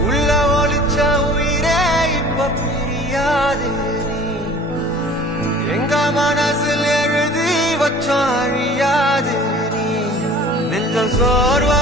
உள்ள ஒளிச்ச உயிரே இப்ப பிரியாது நீ எங்க மனசில் எழுதி வச்ச அழியாது நீ நெஞ்சம் சோர்வா